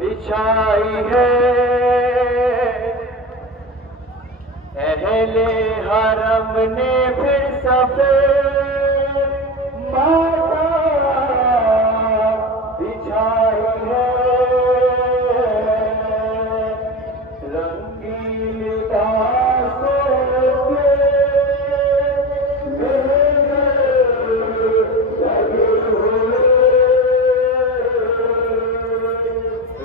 बिछाई है अहले हरम ने फिर सफेद माता बिछाई है रंगीन लिबासों के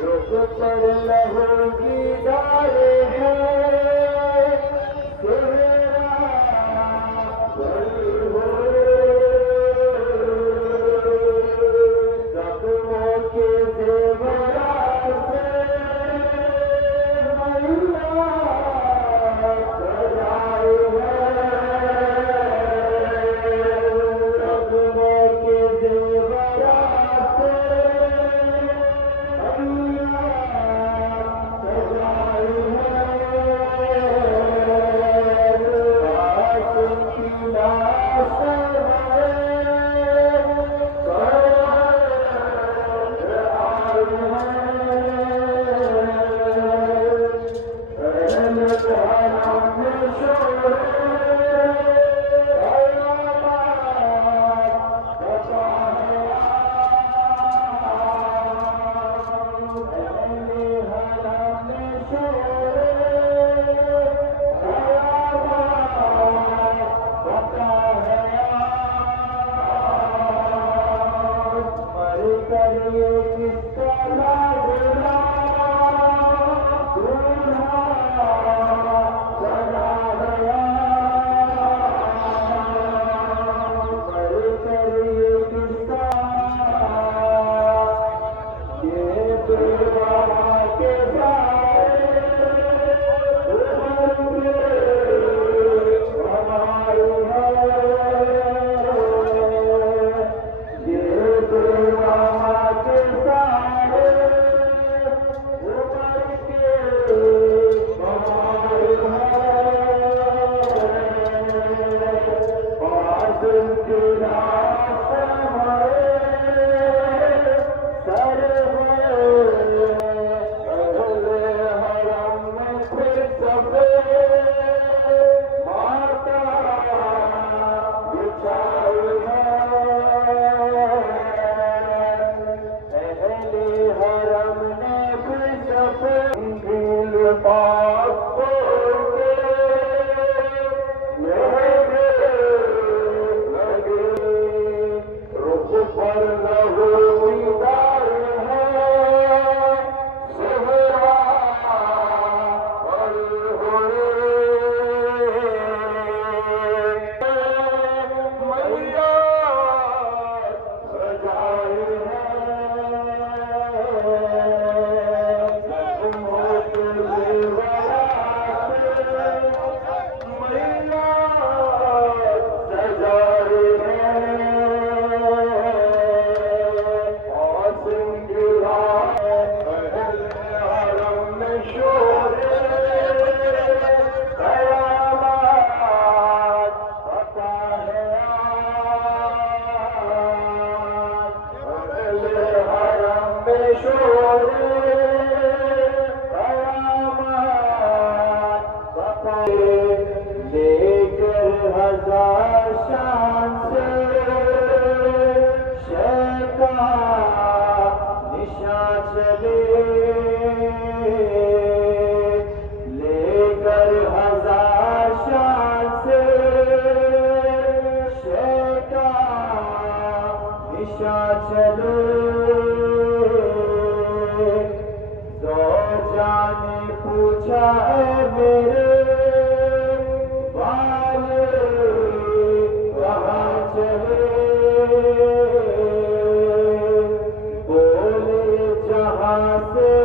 रुख पर लहू की डाले हैं ज़ख्मों के ज़ेवरात से मैया सजाई है ज़ख्मों के ज़ेवरात से हजार शान से शैका निशान चले लेकर हजार शान से शैका निशान चले दो जाने पूछा है मेरे बोले जहाँ से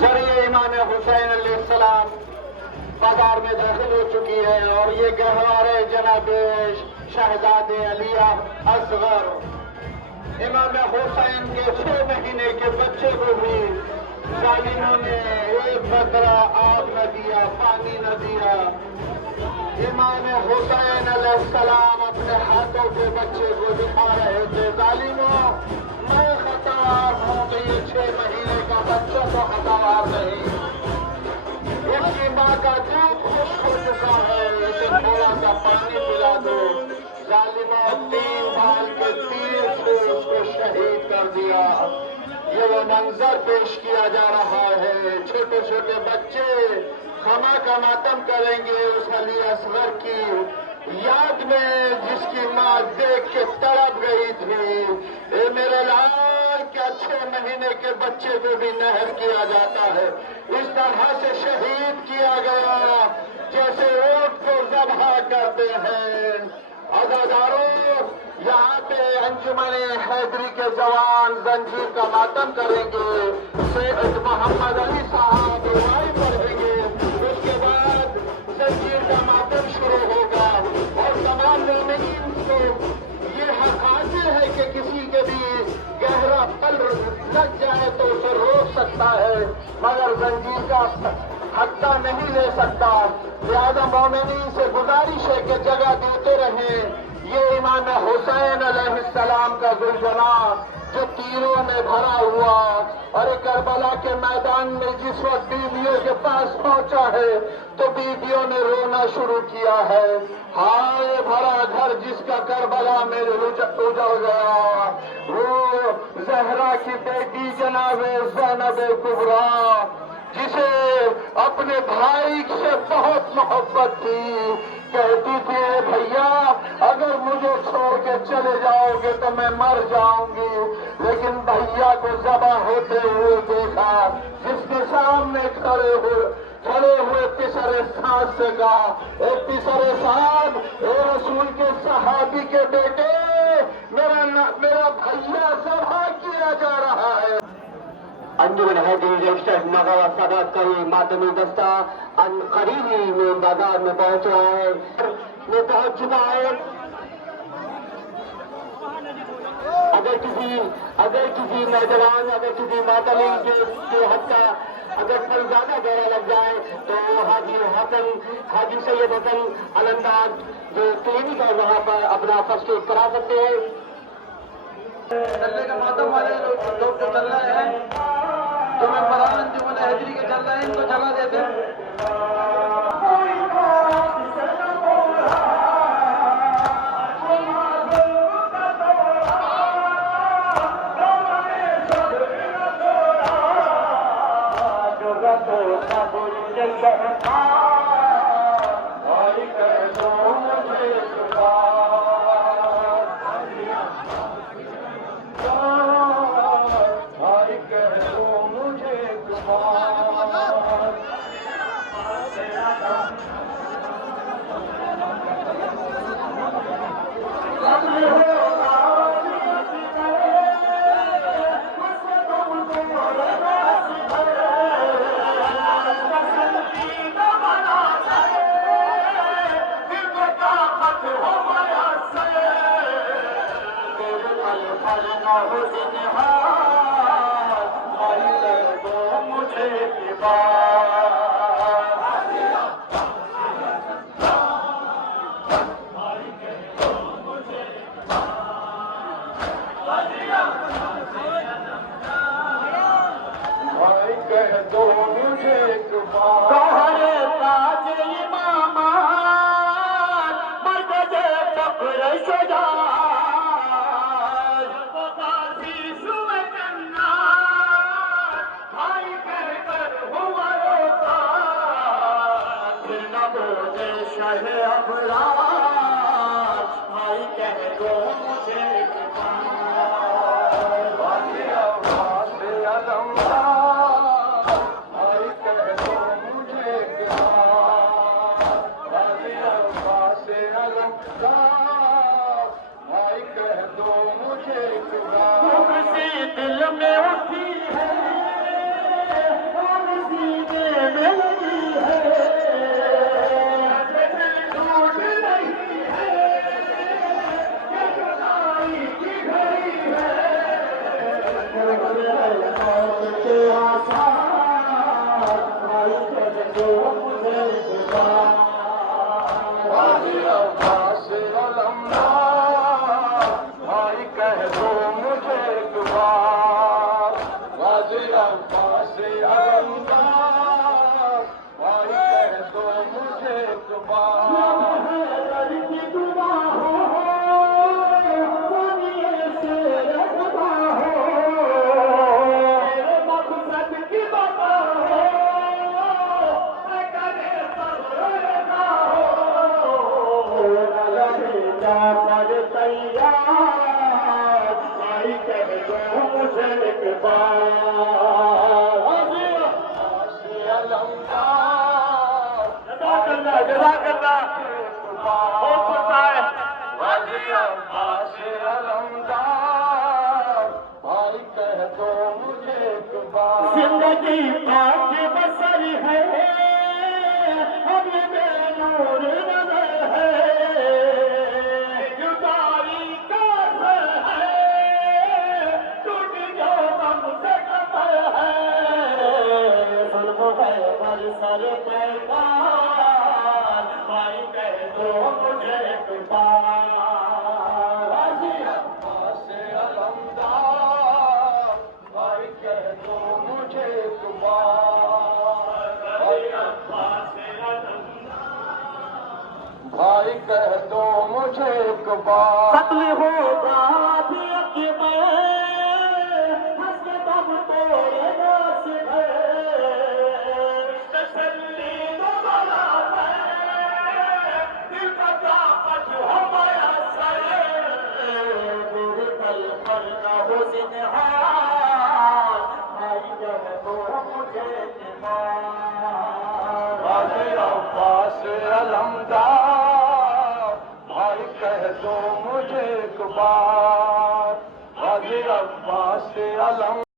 जरिए इमाम हुसैन अलैहिस्सलाम बाजार में दाखिल हो चुकी है और ये गहवारे जनाब शहजादे अली असगर इमाम हुसैन के 6 महीने के बच्चे को भी जालिमों ने एक बकरा आग न दिया, पानी न दिया। इमाम हुसैन अलैहिस्सलाम अपने हाथों के बच्चे को दिखा रहे थे, जालिमों मैं खतावार हूं कि ये 6 महीने का बच्चा तो खतावार नहीं, इसकी माँ का दूध खुश्क हो चुका है, इसे थोड़ा सा पानी पिला दो। जालिमों 3 बाल के तीर से उसको शहीद कर दिया। ये वो मंजर पेश किया जा रहा है, छोटे छोटे बच्चे खमा का मातम करेंगे उस अली असगर की याद में जिसकी माँ देख के तड़प गई थी। ए मेरे लाल, क्या 6 महीने के बच्चे को भी नहर किया जाता है, इस तरह से शहीद किया गया जैसे ऊंट को ज़बह करते हैं। अज़ादारों, यहाँ पे अंजुमन हैदरी के जवान जंजीर का मातम करेंगे, सैयद मोहम्मद अली साहब दुआएं पढ़ेंगे, उसके बाद जंजीर का मातम शुरू होगा और तमाम मोमिनीन को ये हक हासिल है कि किसी के भी गहरा पल लग जाए तो उसे रोक सकता है, मगर जंजीर का हक्का नहीं ले सकता। लिहाजा मोमिनीन से गुजारिश है कि जगह देते रहें। ये इमाम हुसैन अलैहिस्सलाम का जुलजना जो तीरों में भरा हुआ और करबला के मैदान में जिस वक्त बीवियों के पास पहुंचा है तो बीवियों ने रोना शुरू किया है। हाय भरा घर जिसका करबला में उजड़ गया, वो जहरा की बेटी जनाबे ज़ैनब कुबरा जिसे अपने भाई से बहुत मोहब्बत थी, कहती थी भैया अगर मुझे छोड़ के चले जाओगे तो मैं मर जाऊंगी, लेकिन भैया को ज़बह होते हुए देखा, जिसके सामने खड़े हुए पिसरे साथ से कहा, ए पिसरे साहब, ए रसूल के सहाबी के बेटे, मेरा भैया ज़बह किया जा रहा है। अंजुमन हैदरी रजिस्टर्ड मगावा सादात का ये मातमी दस्ता करीबी में बाजार में पहुंच रहा है, वो पहुंच चुका है। अगर किसी नौजवान, अगर किसी मातमी के हक का अगर पल ज्यादा गहरा लग जाए तो हाजी सैयद हसन अलंदाज जो क्लिनिक है वहाँ पर अपना फर्स्ट एड करा सकते हैं। चलने का मातम वाले लोग जो चल रहे हैं, जो मेंबरान जो हैदरी के चल रहे हैं, इनको चला देते हैं। जिंदगी पाक बसर है, अब ये बेनूर नजर है, जुदाई का असर है, टूट जो गम से कमर है, जुल्म है पर सर पे पार, भाई कह दो मुझे एक बार। भाई कह दो मुझे एक बार, कत्ल होगा भी अकबर, हंस के दम तोड़ेगा सिर, तसल्ली दो बला है, दिल का ताकत हो गया सर, मेरे पल पर न हो जिन्हार, भाई कह दो मुझे एक बार। गाजी अब्बास अलमदार, भाई कह दो मुझे एक बार, गाजी अब्बास अलम